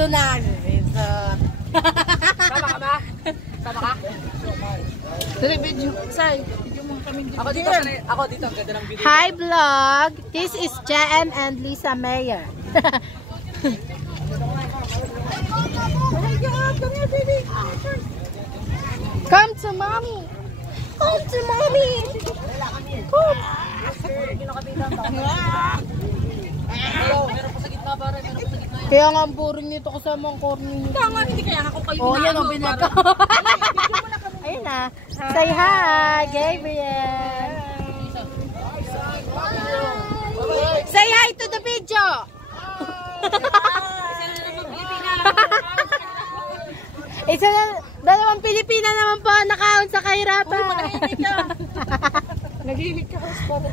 Nando na. Sama ka ba? Sama ka? Dali, video. Say, video mo kami dito. Ako dito, ang ganda ng video. Hi vlog. This is JM and Lisa Mayer. Come to mommy. Come to mommy. Come. Meron pa sa gitna pare, meron pa sa gitna. Kaya nga ang boring nito kasama ang corny nito. Kaya nga, hindi kaya ako kayo. Oh, yan ang binaka. Ayun na. Say hi, Gabriel. Say hi to the video. Isa na, dalawang Pilipina naman po nakaon sa kahirapan. Naglilig ka house pa rin.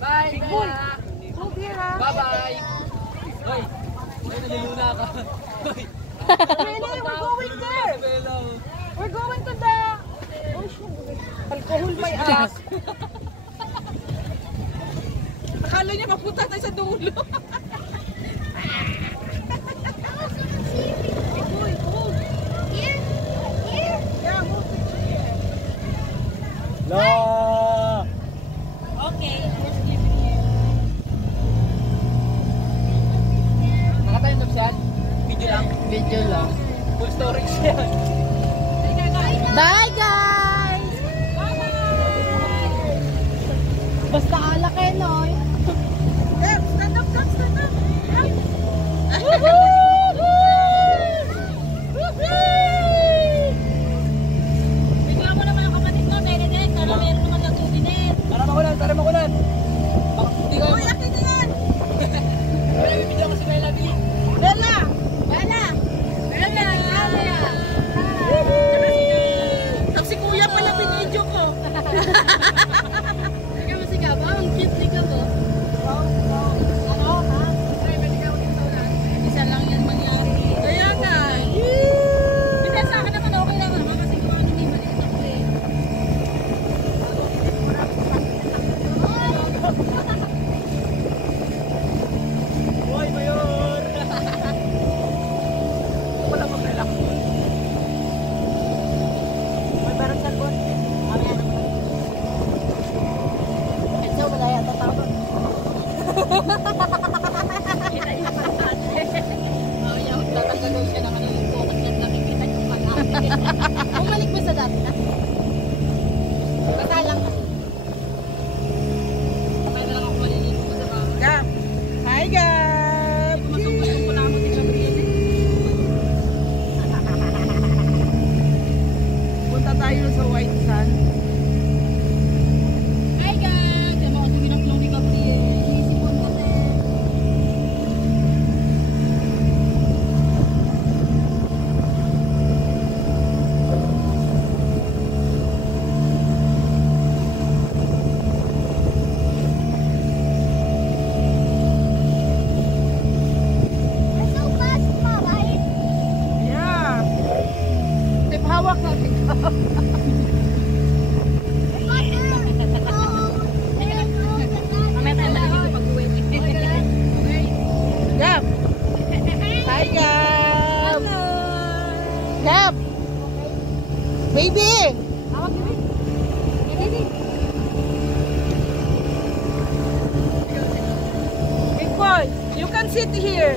Bye, Bella. Bye-bye. Hoy, naliluna ka. We're going there. We're going to the alcohol may ass. Akala niya mapunta tayo sa dulo. La. Okay. Nakatayin na siya? Video lang? Video lang. Full storage yan. Bye guys! Basta alak eh, Noy. Stand up. Bigyan mo naman ang kapatid ko, Benedict. Para meron naman ng sudinet. Tara makulan. Hindi ka. Uy, akin na yan! Kaya bibigyan ko si Bella B. Bella! Tapos si Kuya pala binidyo ko. Bigyan mo si Gabo, ang cute ni Gabo. Ano, ha? Isa lang yan mangyari. Kaya nga. Hindi sa akin naman okay lang naman kasi kung ano yung maliit ako eh. Hoy, Mayor! Wala mag-relax. May barang salbon. Mamaya naman. Ito, wala yata tawag. Kita yung pagkate. Mamaya, magtatanggal daw siya ng ano yung bukas na nakikita yung pagkate. Bumalik ba sa dati na? Basta lang kasi. Kamay na lang ako maliligo ko sa mga. Gab. Hi, Gab. Masukot ko na ako si Gabriel. Punta tayo sa White Sand. Hi guys! Diyan mo kasi ginapilong ni Gabriel. Sinisipon kasi. Yeah. Tip hawak na dito. Mamaya tayo maliligo pag-uwi. Gab. Hi, Gab. Hello! Gab. Baby. Hawak na rin. Baby. Big boy, you can sit here.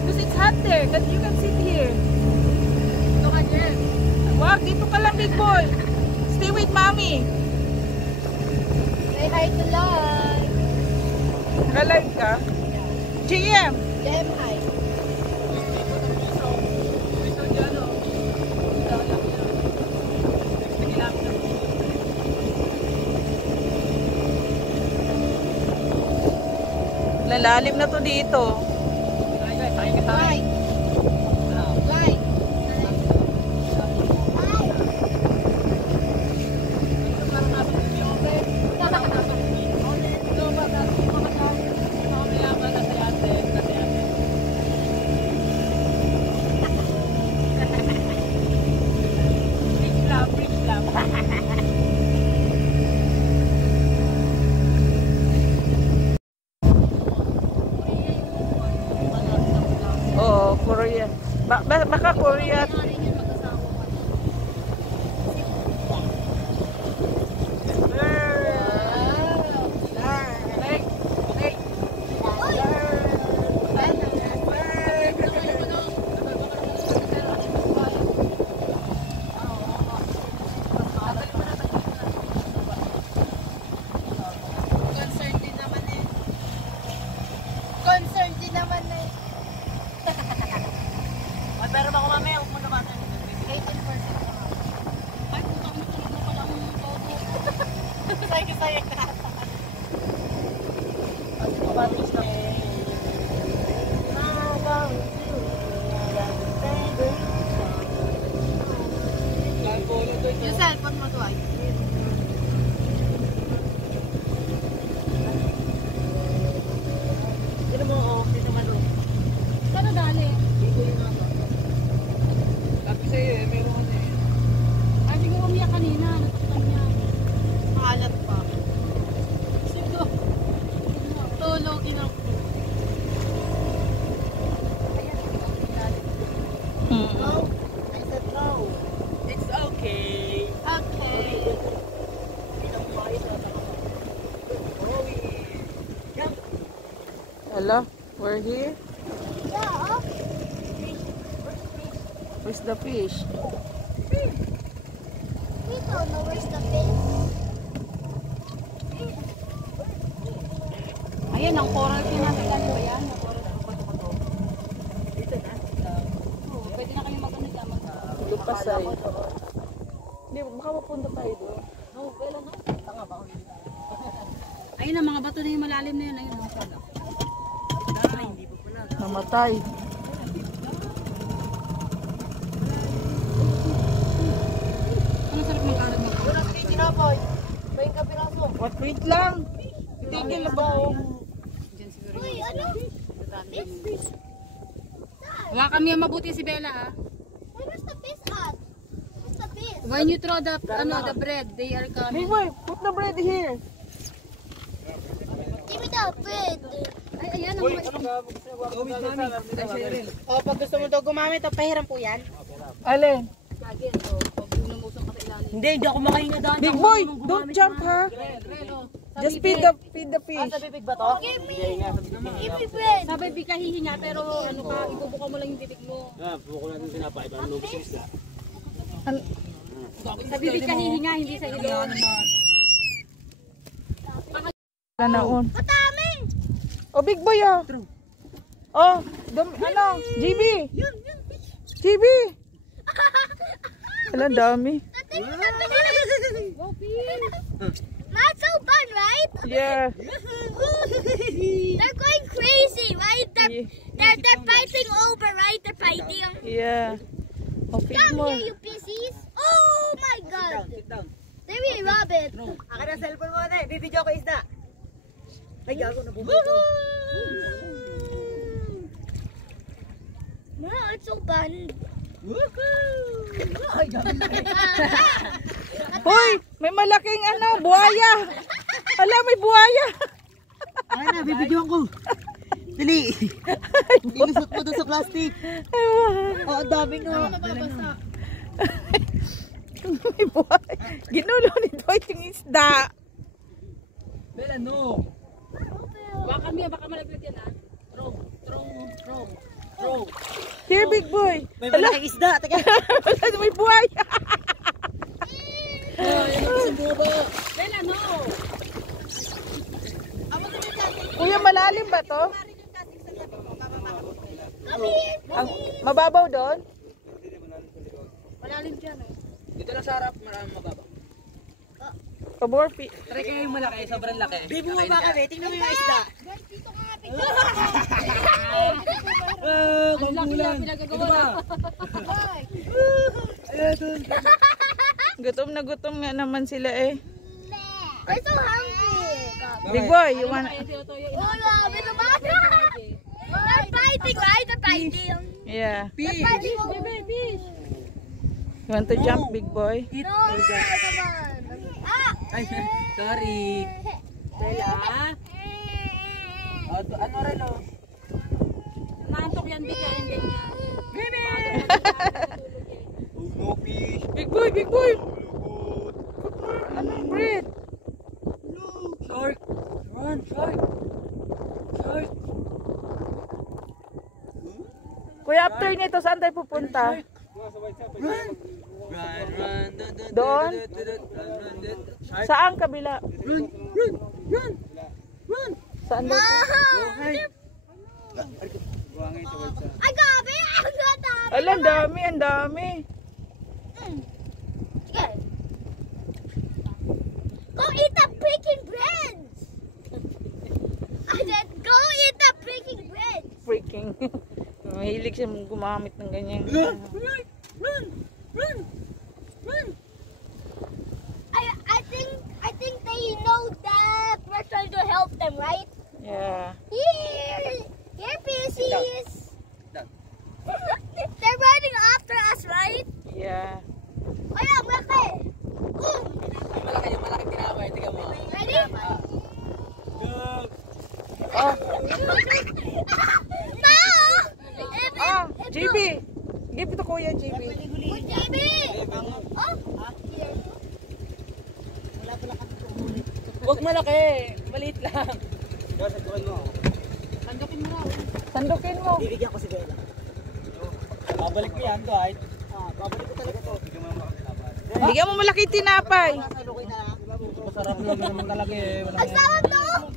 Because it's hot there. You can sit here. Ito ka dyan. Wag, dito ka lang, big boy. Stay with mommy. Say hi to Lloyd. Naka-live ka? GM. Jem, hi. Lalalim na to dito. Hi. Hi. Korea. Baka Korea. Concerned din naman eh. Ay, pero bako mamaya, huwag mo naman. 18% na. Ay, puta mo tulog na pala akong toto. Sayang na. Kabatis na. Yung cellphone mo, Dwight. Sino mo, dito man doon. Saan dali? Dito yung mga. Tapos eh, meron ano eh. Ay, siguro umiyak kanina. Nataktan niya. Maalat pa. Siguro. Tulogin ako. Ayan, No, I said no. It's okay. okay. Hello, we're here. Yeah. Where's the fish? We don't know where's the fish. Ayan, ang coral pinatagalan ba yan? Ang coral ang bato-bato. Dito na. Oo, pwede na kayo mag-ano dyan. Lupasay. Hindi, baka mapunta tayo doon. No, wala na. Tanga ba ako dito? Ayun ang mga bato na yung malalim na yun. Ayun ang pala. Ay, hindi pa pala. Namatay. Ano sarap mag-aral mo? Wala sa kayo tinapay. Bayin ka piraso. What? Wait lang. Titigil na ba ako? Diyan siguro. Uy, ano? Wala kami yung mabuti si Bella ha. Where's the fish at? Where's the fish? When you throw the the bread, they are Big coming. boy, put the bread here. Give me the bread. Ay, ayan ang mga Oh, pag gusto mo daw gumamit, pahiram po yan. Alin? Lagi, so, pag lumusok ka sa ilalim. Hindi ako makahinga daan. Big boy, don't jump ha. Just feed the fish. Sa bibig ba to? Give me bread. Sabay di ka hihinga, pero ano ka, ibubuka mo lang yung bibig mo. Buko natin tinapay. Ibang lubos yung isda. Sa bibig ka hihinga, hindi sa ilong. Wala na on. Madami. Oh, big boy ah. Oh, ano? GB. GB. Wala, dami. Go, Pin! Not so fun, right? Yeah. They're going crazy, right? Yeah. They're fighting over, right? They're fighting. Yeah. Oh, feed Come mo. here, you pissies. Oh my God. Sit down. They really rob it. Akin ang cellphone mo na eh. Bibidyo ko isda. Ay, gago na bumito. Wow, it's so fun. Ay, gago na eh. Hoy, may malaking ano, buhaya. Ala, may buhaya. Akin na, bibidyo ko. Dali. Ilusot mo doon sa plastic. Oh, ang dami nga. May buhaya. Ginulo ni Dwight yung isda. Bella, no. Baka kami, baka malaglag yan ha. Throw. Here, big boy. May malaking isda. Teka. Wala, may buhaya. Bella, no! Kuya, malalim ba to? Ang, mababaw doon? Malalim dyan eh. Dito lang sa harap, maraming mababa. Pabor, Try kayo yung malaki, sobrang laki. Bibo mo ba kami? Tingnan mo yung isda. Ang laki na pinagagawa. gutom nga naman sila eh. I'm so hungry. Big boy, you want... Oh no, with the mother. They're fighting, right? They're fighting. Yeah. They're fighting over. You want to jump, big boy? No, come on. Ah! Ay, sorry. Bella, Ano rin o? naantok yan, di kaya yung ganyan. Kuya, after nito, saan tayo pupunta? Doon? Saan kabila? Saan doon? I got it. I got that. Alam, dami, ang dami. Good. Go eat the baking bread. I said, go eat the baking bread. Freaking. Mahilig siya gumamit ng ganyan. I think they know that we're trying to help them, right? Yeah. Here, PCs. They're running after us, right? Yeah. Oh yeah, malaki. Ready? Oh, Now, JB. Give it to Kuya, JB. JB. Oh, here. Huwag malaki. Maliit lang. Sandukin mo. Bibigyan ko si Bella. Babalik ko yan, Dwight. Babalik ko talaga to. Bigyan mo malaki tinapay. Masarap naman talaga eh. I saw it though.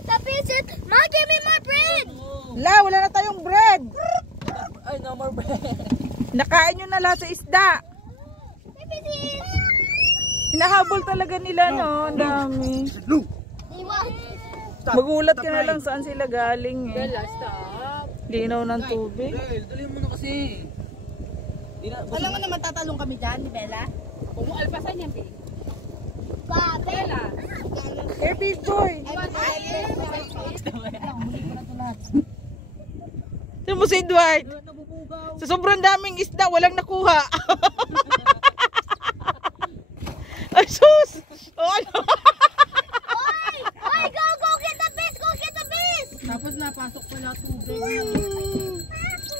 The pieces. Ma, give me my bread. La, wala na tayong bread. Ay, no more bread. Nakain nyo na lahat sa isda. Hinahabol talaga nila, no? Ang dami. Magulat ka na lang saan sila galing, eh. Linaw ng tubig. Dali mo na kasi. Alam mo naman tatalong kami dyan, ni Bella? Alpasan yan, babe. Bella. Hey, big boy. Sino mo si Dwight? Sa sobrang daming isda, walang nakuha. Ay, sus! Oh, ano? Oy, go get the fish. Go get the fish. Tapos napasok pala tubig.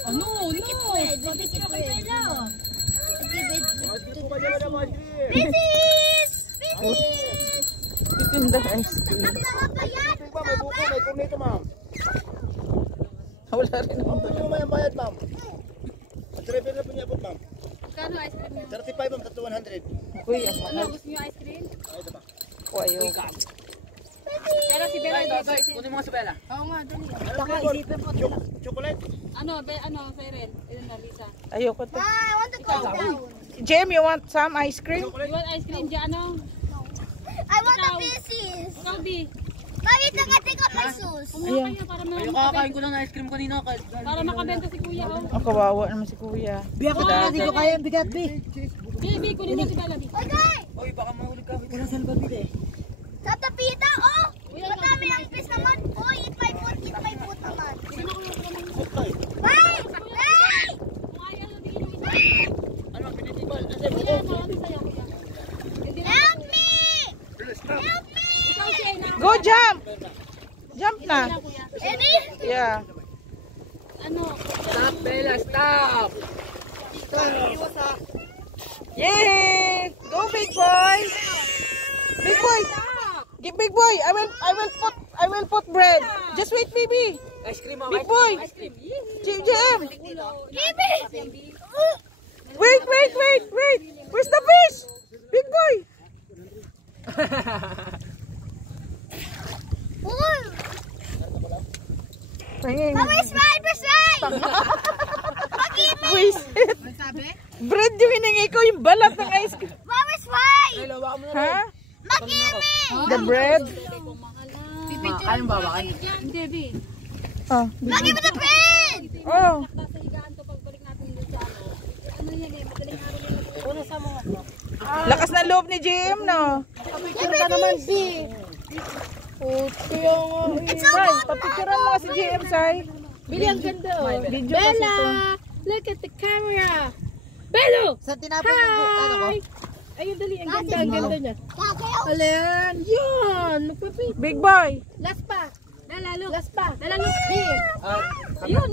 Ano? Fishes. Titinda ice cream. Wala rin naman to. Ano may bayad, ma'am? Ang driver na po niya po, ma'am. Kano ice cream yun? 35, ma'am. 100. Uy, ang Ano, mahal gusto nyo ice cream? ko ayaw. Pero si Bella hindi. Kunin mo nga si Bella. Oo nga, dali. Baka isipin mo. Chocolate. Ano, Cyril? Ilan na, Lisa? Ayoko to. I want to go down. Jem, you want some ice cream? You want ice cream dyan, ano? I want the fishes. Ikaw, B. Bakit ang ating pesos? Kumuha kayo para Kakain ko lang ng ice cream kanina. para makabenta si Kuya, oh. Ang kawawa naman si Kuya. Biyak ko na, hindi ko kaya ang bigat, B. B, kunin mo si Bella, B. Okay. Oy, baka mahulog ka. Walang salbad, B, eh. Sa tapita, oh. Madami ang fish naman. Oh, eat my food naman. Bye! Bye! Kung ayaw na bigyan yung isa. Ano, pinitibal? Kuya, ano sa'yo, Kuya? Help me! Help me! Ikaw si Ena. Go, jump! Jump na. Kuya. Ready? Yeah. Ano? Stop, Bella, stop! Yay! Go, big boy! Big boy! Give big boy! I will put bread. Just wait, baby. Ice cream, ma'am. Big boy! Jem! Give it! Wait! Where's the fish? Big boy! Oh, Tingin. where's right? Buisit. Bread yung hiningi ko, yung balat ng ice cream. Where's right? Ha? Makimi! The bread? Kayong babakan? Hindi, B. Oh. Give me the bread! Oh. Nasa higaan to pagbalik natin dito sa ano. Ano yan eh, madaling araw yan. Una sa mga. Lakas na loob ni JM, no? Give me naman, B! It's so good! Papicturean mo si JM, Sai. Bili, ang ganda oh. Video kasi ito. Look at the camera! Bello! Sa tinapay ng ano ko? Ayun, dali, ang ganda niya. Kakayo! Ayan, yun! Magpapit. Big boy! Last pa. Lala, look. Last pa. Lala, look. B. Yun.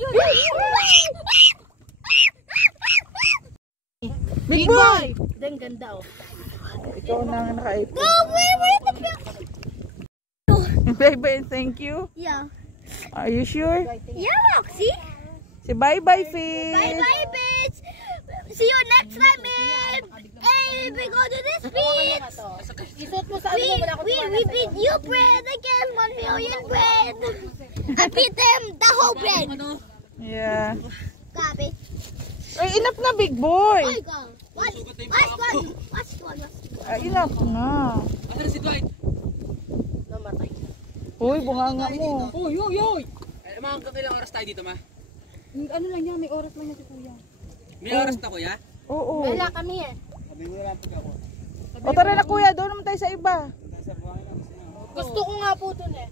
Big boy! Ang ganda oh. Ikaw na ang naka-ipo. Go, where the bread? Baby, thank you. Yeah. Are you sure? Yeah, Roxy. Si bye-bye, fish. Bye-bye, bitch. See you next time, babe. Hey, we go to this beach. Isuot mo sa ano, wala ko We beat you, bread, again. 1 million bread. I beat them, the whole bread. Yeah. Gabi. Ay, enough na, big boy. Oh, go. What's one? Ay, enough na. Asan si Dwight? Namatay. Uy, bunganga mo. Uy! Eh, mga kakailang oras tayo dito, ma? Ano lang niya, may oras lang niya si kuya. May oras na, kuya? Oo. Wala kami eh. O tara na kuya, doon naman tayo sa iba. Gusto ko nga po dun eh.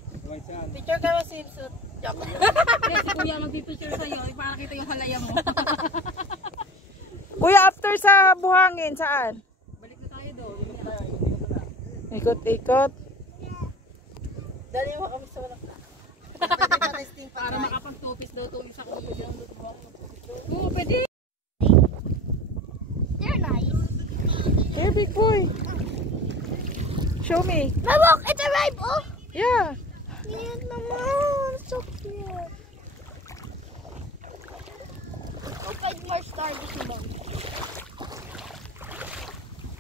Picture ka sa swimsuit. Joke. Si kuya magpipicture sa'yo, para kita yung halaya mo. Kuya, after sa buhangin, saan? Balik na tayo doon. Ikot-ikot. Dali mo kami sa walang para makapag-tupis daw itong isa ko yung Oo, pwede. They're nice. Here, big boy. Show me. My walk, it's arrived. Oh, Yeah. cute, naman. So cute. Okay, more star this naman.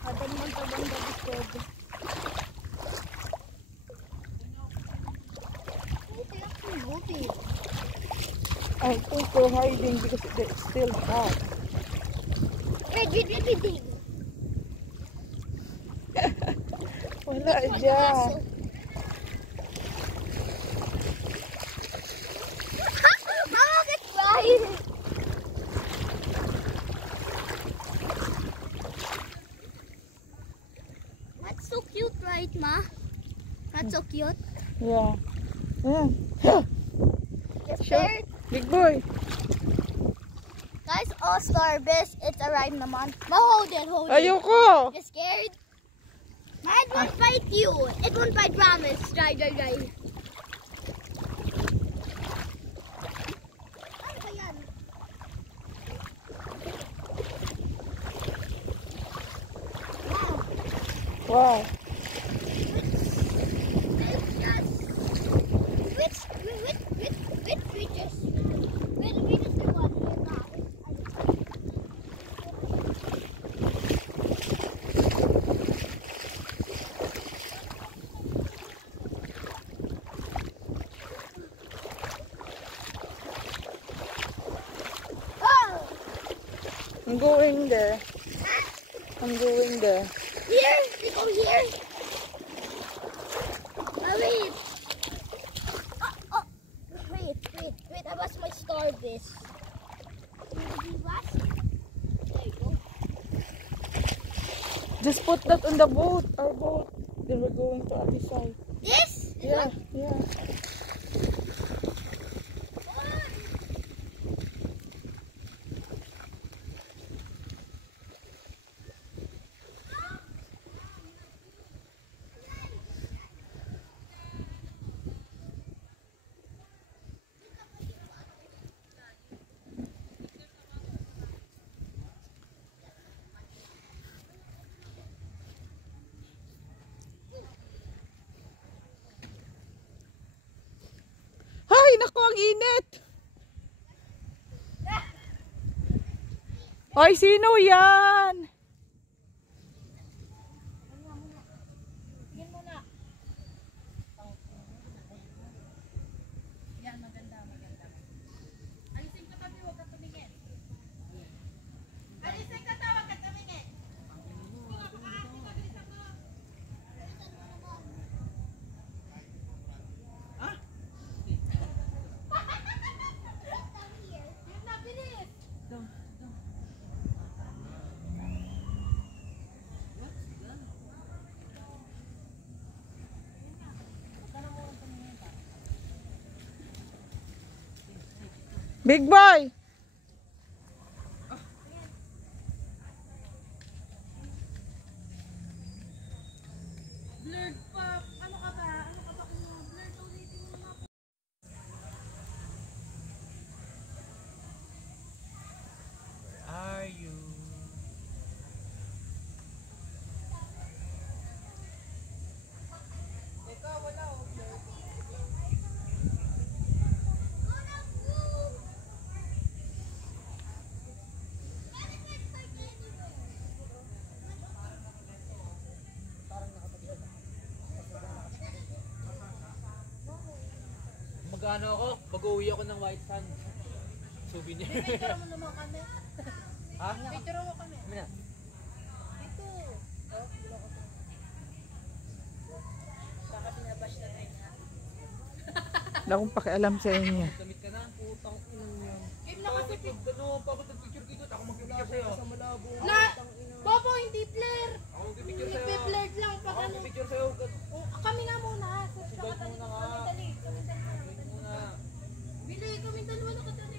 Ada naman tabang discord. I think we're hiding because it's still hot. Wait. Wala dyan. Mama, get right. That's so cute, right, Ma? That's so cute. Yeah. Yeah. Get Sure. scared. Big boy. Guys, all-star best. It's arrived naman. Ma, hold it. Ayoko. You scared? Ma, it won't bite you. It won't bite, promise. Try. Ano ba yan? Wow. Wow. Which creatures? Which is the one? Oh! I'm going there. I'm going there. Here! We go here! Oh, wait! Oh! Wait, I lost my star this. There you go. Just put that on the boat, our boat. Then we're going to other side. This? Yeah, yeah. Ay, naku, ang init. Ay, sino yan? Yan, maganda. Alisin ka tabi, huwag ka tumingin. Alisin ka tabi, huwag ka tumingin. Big boy. Blurred pa. Ano ka ba? Blurred ulitin mo na. Are you? Magkano ako? Pag-uwi ako ng White Sand. Souvenir. Picture mo naman kami. Ha? Picture mo kami. Kami na. Ito. Oh, bilo ko. Baka binabash na tayo na. Wala akong pakialam sa inyo. Damit ka na. Putang inang yan. Game na kasi picture. Ano, pagod nag-picture dito. Ako mag-picture sa'yo. Sa malabo. Na! Bobo, hindi flare. Ako mag-picture sa'yo. Ipi-flared lang pag Ako ano. mag-picture sa'yo. Oh, kami nga muna. Search ka Guide dali. muna ka. Kami dali. Kami dali. Wait muna. Bili, kami dalawa nakadali.